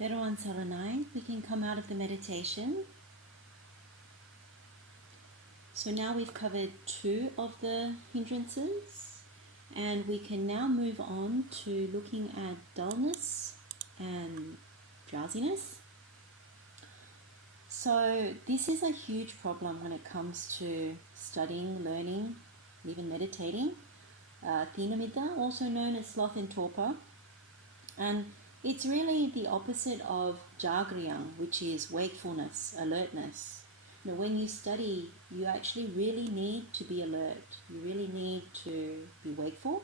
Beruan Saranai, we can come out of the meditation. So now we've covered 2 of the hindrances, and we can now move on to looking at dullness and drowsiness. So this is a huge problem when it comes to studying, learning, even meditating. De-nutriment, also known as sloth and torpor. And it's really the opposite of jagriyang, which is wakefulness, alertness. Now, when you study, you actually really need to be alert. You really need to be wakeful,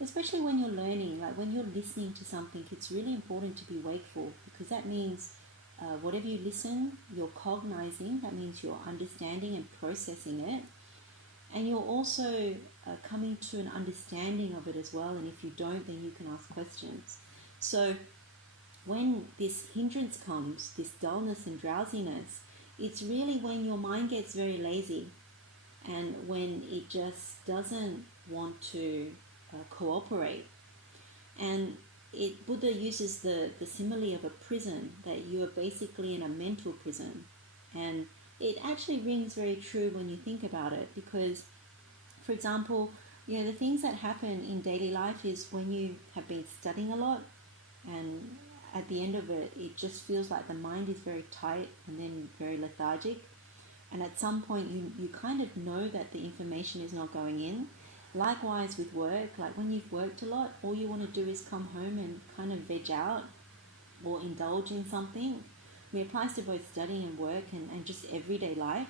especially when you're learning. Like when you're listening to something, it's really important to be wakeful, because that means whatever you listen, you're cognizing. That means you're understanding and processing it. And you're also coming to an understanding of it as well. And if you don't, then you can ask questions. So when this hindrance comes, this dullness and drowsiness, it's really when your mind gets very lazy and when it just doesn't want to cooperate. And Buddha uses the simile of a prison, that you are basically in a mental prison. And it actually rings very true when you think about it, because, for example, the things that happen in daily life is when you have been studying a lot, and at the end of it, it just feels like the mind is very tight and then very lethargic. And at some point, you kind of know that the information is not going in. Likewise with work, like when you've worked a lot, all you want to do is come home and kind of veg out or indulge in something. It applies to both studying and work and just everyday life.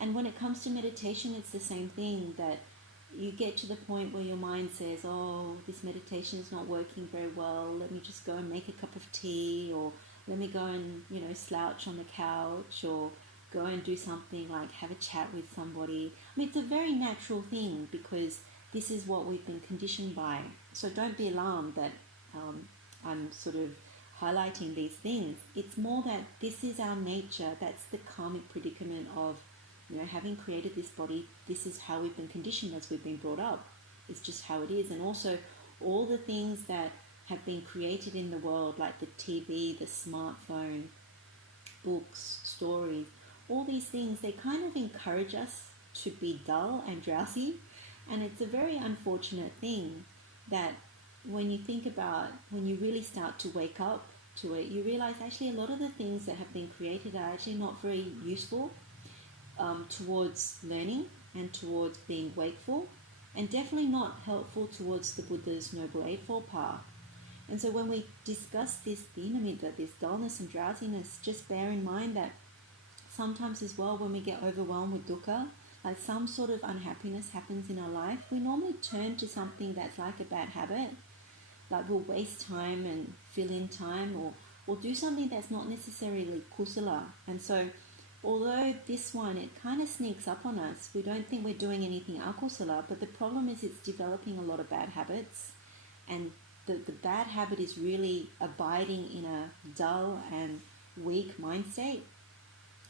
And when it comes to meditation, it's the same thing, that you get to the point where your mind says, oh, this meditation is not working very well, let me just go and make a cup of tea, or let me go and slouch on the couch, or go and do something like have a chat with somebody. I mean, it's a very natural thing, because this is what we've been conditioned by. So don't be alarmed that I'm sort of highlighting these things. It's more that this is our nature. That's the karmic predicament of having created this body. This is how we've been conditioned as we've been brought up. It's just how it is. And also all the things that have been created in the world, like the TV, the smartphone, books, stories, all these things, they kind of encourage us to be dull and drowsy. And it's a very unfortunate thing that when you think about, when you really start to wake up to it, you realize actually a lot of the things that have been created are actually not very useful towards learning and towards being wakeful, and definitely not helpful towards the Buddha's Noble Eightfold path. And so when we discuss this de-nutriment, this dullness and drowsiness, just bear in mind that sometimes as well, when we get overwhelmed with dukkha, like some sort of unhappiness happens in our life, we normally turn to something that's like a bad habit. Like we'll waste time and fill in time, or do something that's not necessarily kusala. And so although this one, it kind of sneaks up on us, we don't think we're doing anything akusala, but the problem is it's developing a lot of bad habits. And the bad habit is really abiding in a dull and weak mind state.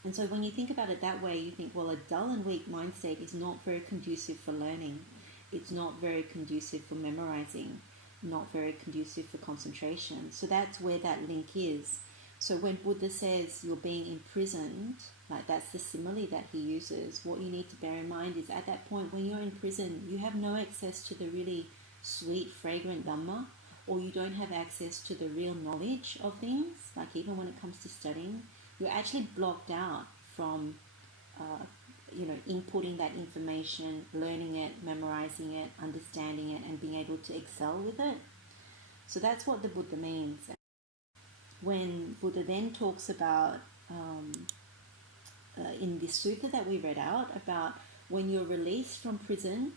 And so when you think about it that way, you think, well, a dull and weak mind state is not very conducive for learning. It's not very conducive for memorizing, not very conducive for concentration. So that's where that link is. So when Buddha says you're being imprisoned, like that's the simile that he uses, what you need to bear in mind is at that point when you're in prison, you have no access to the really sweet, fragrant Dhamma, or you don't have access to the real knowledge of things, like even when it comes to studying, you're actually blocked out from inputting that information, learning it, memorizing it, understanding it, and being able to excel with it. So that's what the Buddha means. When Buddha then talks about, in this sutta that we read out, about when you're released from prison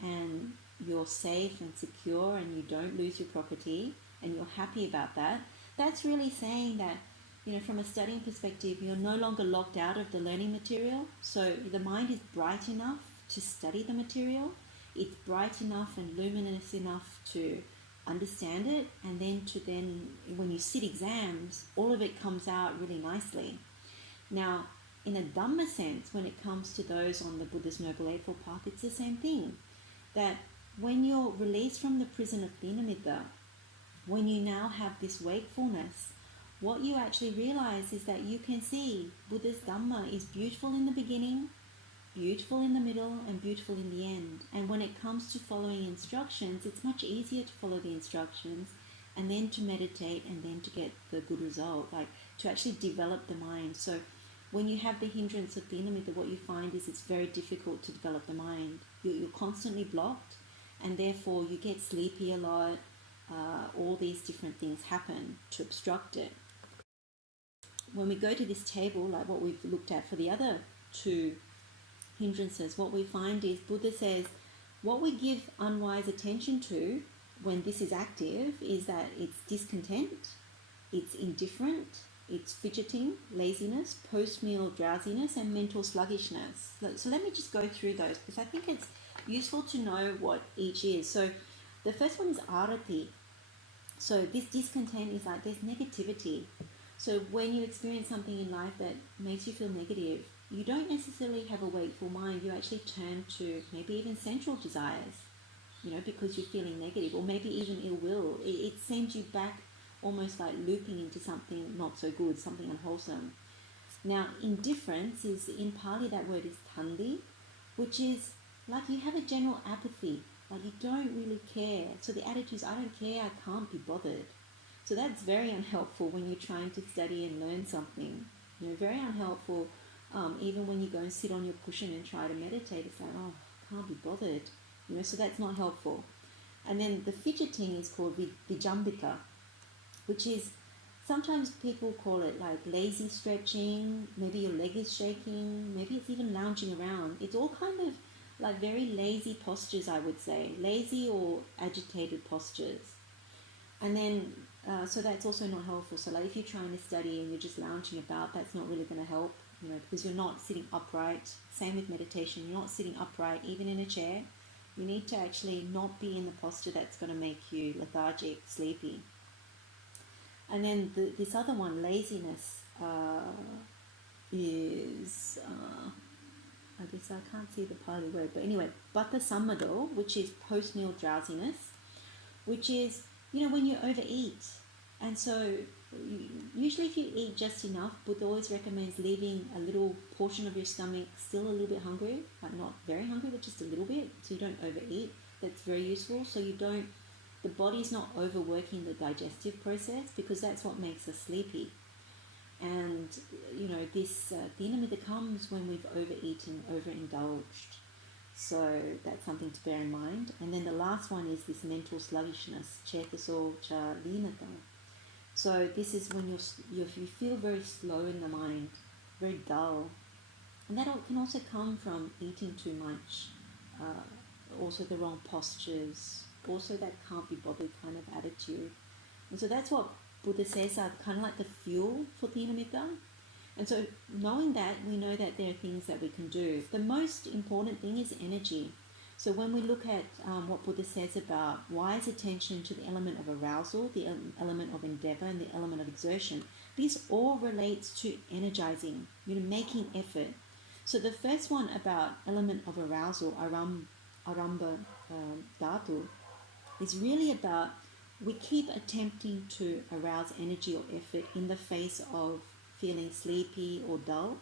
and you're safe and secure and you don't lose your property and you're happy about that, that's really saying that, from a studying perspective, you're no longer locked out of the learning material. So the mind is bright enough to study the material. It's bright enough and luminous enough to understand it, and then when you sit exams, all of it comes out really nicely. Now, in a Dhamma sense, when it comes to those on the Buddha's Noble Eightfold path, it's the same thing. That when you're released from the prison of de-nutriment, when you now have this wakefulness, what you actually realize is that you can see Buddha's Dhamma is beautiful in the beginning, beautiful in the middle, and beautiful in the end. And when it comes to following instructions, it's much easier to follow the instructions and then to meditate and then to get the good result, like to actually develop the mind. So when you have the hindrance of de-nutriment, what you find is it's very difficult to develop the mind. You're constantly blocked, and therefore you get sleepy a lot. All these different things happen to obstruct it. When we go to this table, like what we've looked at for the other two hindrances, what we find is Buddha says what we give unwise attention to when this is active is that it's discontent, it's indifferent, it's fidgeting, laziness, post-meal drowsiness, and mental sluggishness. So let me just go through those because I think it's useful to know what each is. So the first one is arati. So this discontent is like there's negativity. So when you experience something in life that makes you feel negative, you don't necessarily have a wakeful mind. You actually turn to maybe even sensual desires, because you're feeling negative, or maybe even ill will. It sends you back almost like looping into something not so good, something unwholesome. Now, indifference is, in Pali, that word is tandi, which is like you have a general apathy, like you don't really care. So the attitude is, I don't care, I can't be bothered. So that's very unhelpful when you're trying to study and learn something. Very unhelpful. Even when you go and sit on your cushion and try to meditate, it's like, oh, I can't be bothered. So that's not helpful. And then the fidgeting is called vijambita, which is, sometimes people call it like lazy stretching, maybe your leg is shaking, maybe it's even lounging around. It's all kind of like very lazy postures, I would say, lazy or agitated postures. And then, so that's also not helpful. So like if you're trying to study and you're just lounging about, that's not really going to help, because you're not sitting upright. Same with meditation, you're not sitting upright, even in a chair. You need to actually not be in the posture that's going to make you lethargic, sleepy. And then this other one, laziness, is, I guess I can't see the Pali word, but anyway, Bata Sammado, which is post-meal drowsiness, which is, when you overeat. And so usually if you eat just enough, Buddha always recommends leaving a little portion of your stomach still a little bit hungry, like not very hungry, but just a little bit, so you don't overeat. That's very useful. So the body's not overworking the digestive process, because that's what makes us sleepy. And, this de-nutriment comes when we've overeaten, overindulged. So that's something to bear in mind. And then the last one is this mental sluggishness, chetaso cha linata. So this is when you feel very slow in the mind, very dull. And that can also come from eating too much, also the wrong postures, also that can't be bothered kind of attitude. And so that's what Buddha says are kind of like the fuel for de-nutriment. And so knowing that, we know that there are things that we can do. The most important thing is energy. So when we look at what Buddha says about wise attention to the element of arousal, the element of endeavor, and the element of exertion, this all relates to energizing, making effort. So the first one about element of arousal, aramba dhatu, is really about we keep attempting to arouse energy or effort in the face of feeling sleepy or dull,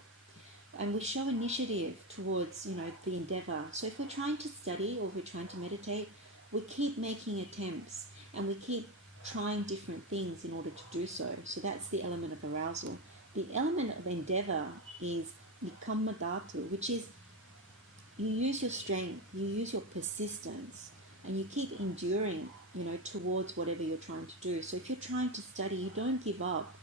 and we show initiative towards the endeavor. So if we're trying to study or if we're trying to meditate, we keep making attempts and we keep trying different things in order to do so. So that's the element of arousal. The element of endeavor is nikamma dhatu, which is you use your strength, you use your persistence, and you keep enduring towards whatever you're trying to do. So if you're trying to study, you don't give up.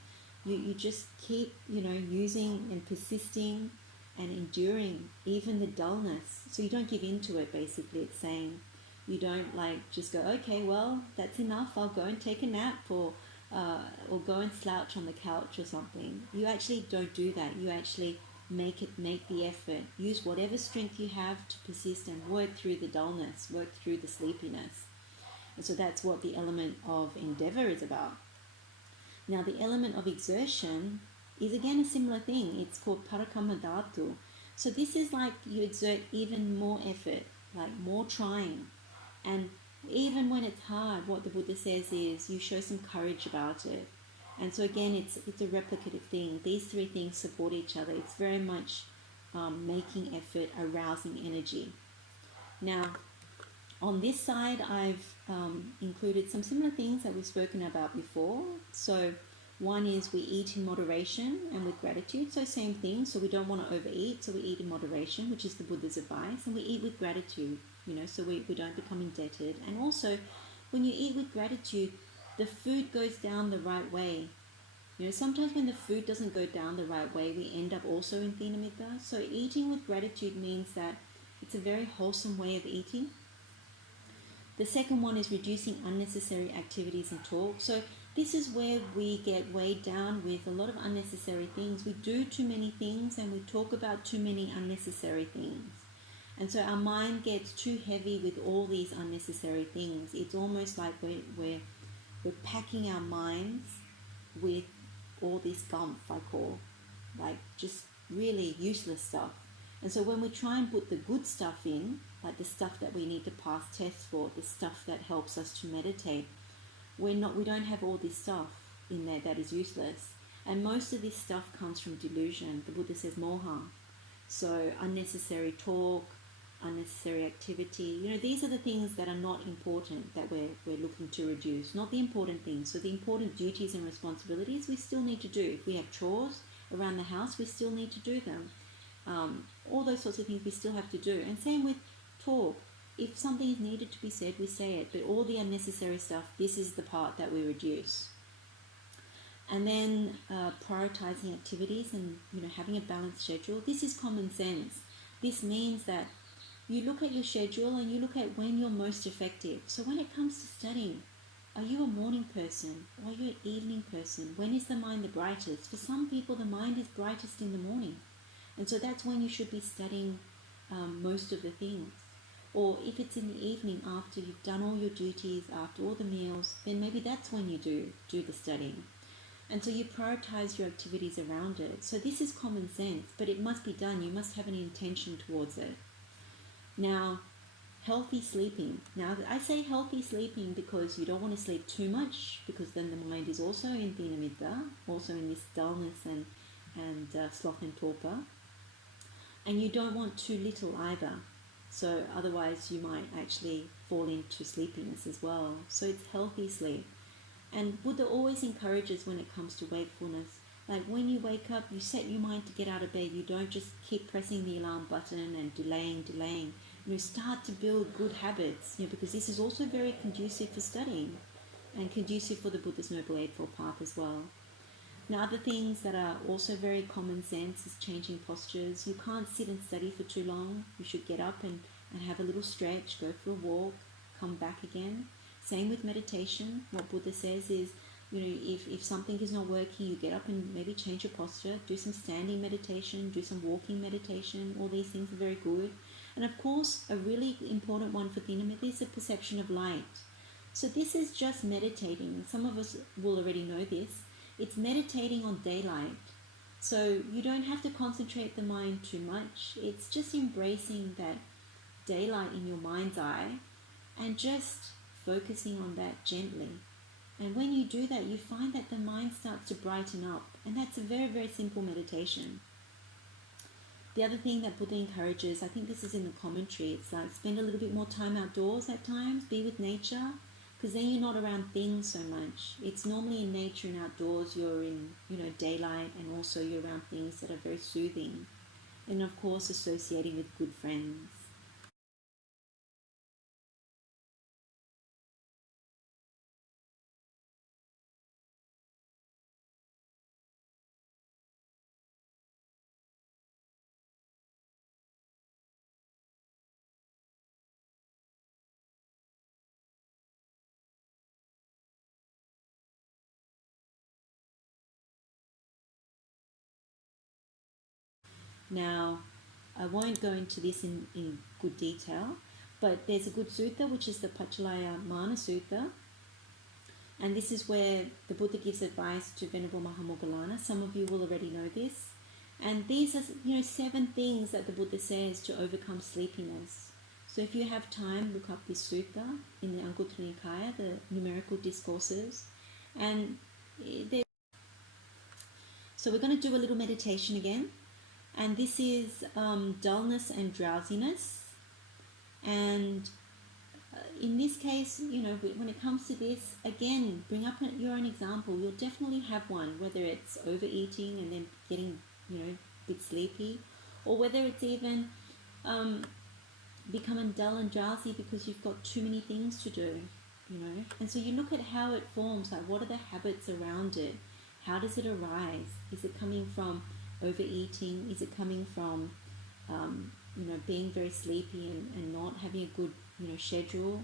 You just keep, using and persisting and enduring even the dullness. So you don't give into it, basically. It's saying you don't just go, okay, well, that's enough. I'll go and take a nap or go and slouch on the couch or something. You actually don't do that. You actually make the effort. Use whatever strength you have to persist and work through the dullness, work through the sleepiness. And so that's what the element of endeavor is about. Now, the element of exertion is again a similar thing. It's called parakamma dhatu. So this is like you exert even more effort, like more trying. And even when it's hard, what the Buddha says is you show some courage about it. And so again, it's a replicative thing. These three things support each other. It's very much making effort, arousing energy. Now, on this side, I've included some similar things that we've spoken about before. So one is we eat in moderation and with gratitude. So same thing. So we don't want to overeat. So we eat in moderation, which is the Buddha's advice. And we eat with gratitude, so we don't become indebted. And also, when you eat with gratitude, the food goes down the right way. Sometimes when the food doesn't go down the right way, we end up also in Thina-middha. So eating with gratitude means that it's a very wholesome way of eating. The second one is reducing unnecessary activities and talk. So this is where we get weighed down with a lot of unnecessary things. We do too many things and we talk about too many unnecessary things. And so our mind gets too heavy with all these unnecessary things. It's almost like we're packing our minds with all this gump, I call, like just really useless stuff. And so when we try and put the good stuff in, like the stuff that we need to pass tests for, the stuff that helps us to meditate, we don't have all this stuff in there that is useless. And most of this stuff comes from delusion. The Buddha says moha. So unnecessary talk, unnecessary activity. These are the things that are not important that we're looking to reduce, not the important things. So the important duties and responsibilities we still need to do. If we have chores around the house, we still need to do them. All those sorts of things we still have to do. And same with talk. If something is needed to be said, we say it. But all the unnecessary stuff, this is the part that we reduce. And then prioritizing activities and having a balanced schedule. This is common sense. This means that you look at your schedule and you look at when you're most effective. So when it comes to studying, are you a morning person or are you an evening person? When is the mind the brightest? For some people, the mind is brightest in the morning. And so that's when you should be studying most of the things. Or if it's in the evening after you've done all your duties, after all the meals, then maybe that's when you do the studying. And so you prioritize your activities around it. So this is common sense, but it must be done. You must have an intention towards it. Now, healthy sleeping. Now, I say healthy sleeping because you don't want to sleep too much, because then the mind is also in Thina-middha, also in this dullness and sloth and torpor. And you don't want too little either. So otherwise you might actually fall into sleepiness as well. So it's healthy sleep. And Buddha always encourages when it comes to wakefulness, like when you wake up, you set your mind to get out of bed. You don't just keep pressing the alarm button and delaying. Start to build good habits, because this is also very conducive for studying and conducive for the Buddha's Noble Eightfold Path as well. Now, other things that are also very common sense is changing postures. You can't sit and study for too long. You should get up and have a little stretch, go for a walk, come back again. Same with meditation. What Buddha says is, if something is not working, you get up and maybe change your posture, do some standing meditation, do some walking meditation. All these things are very good. And of course, a really important one for Thina-middha is the perception of light. So this is just meditating. Some of us will already know this. It's meditating on daylight. So you don't have to concentrate the mind too much. It's just embracing that daylight in your mind's eye and just focusing on that gently. And when you do that, you find that the mind starts to brighten up. And that's a very, very simple meditation. The other thing that Buddha encourages, I think this is in the commentary, it's like spend a little bit more time outdoors at times, be with nature, because then you're not around things so much. It's normally in nature and outdoors you're in, daylight, and also you're around things that are very soothing. And of course, associating with good friends. Now, I won't go into this in good detail, but there's a good sutta, which is the Pachalaya Mana Sutta. And this is where the Buddha gives advice to Venerable Mahamoggallana. Some of you will already know this. And these are, 7 things that the Buddha says to overcome sleepiness. So if you have time, look up this sutta in the Anguttara Nikaya, the numerical discourses. And So we're going to do a little meditation again, and this is dullness and drowsiness. And in this case, when it comes to this, again, bring up your own example. You'll definitely have one, whether it's overeating and then getting, a bit sleepy, or whether it's even becoming dull and drowsy because you've got too many things to do, And so you look at how it forms, like what are the habits around it? How does it arise? Is it coming from overeating? Is it coming from, being very sleepy and not having a good, schedule?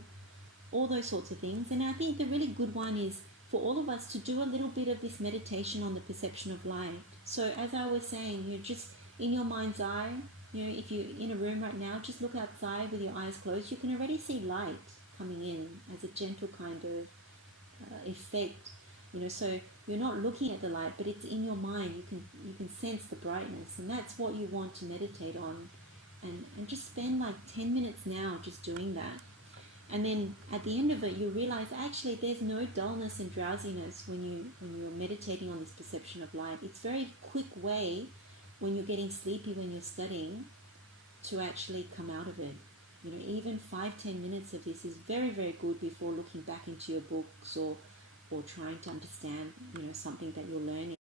All those sorts of things. And I think the really good one is for all of us to do a little bit of this meditation on the perception of light. So as I was saying, you're just in your mind's eye, if you're in a room right now, just look outside with your eyes closed. You can already see light coming in as a gentle kind of effect. So you're not looking at the light, but it's in your mind. You can sense the brightness, and that's what you want to meditate on. And just spend like 10 minutes now just doing that. And then at the end of it, you realize actually there's no dullness and drowsiness when you're meditating on this perception of light. It's a very quick way when you're getting sleepy when you're studying to actually come out of it. Even 5-10 minutes of this is very, very good before looking back into your books or trying to understand, something that you're learning.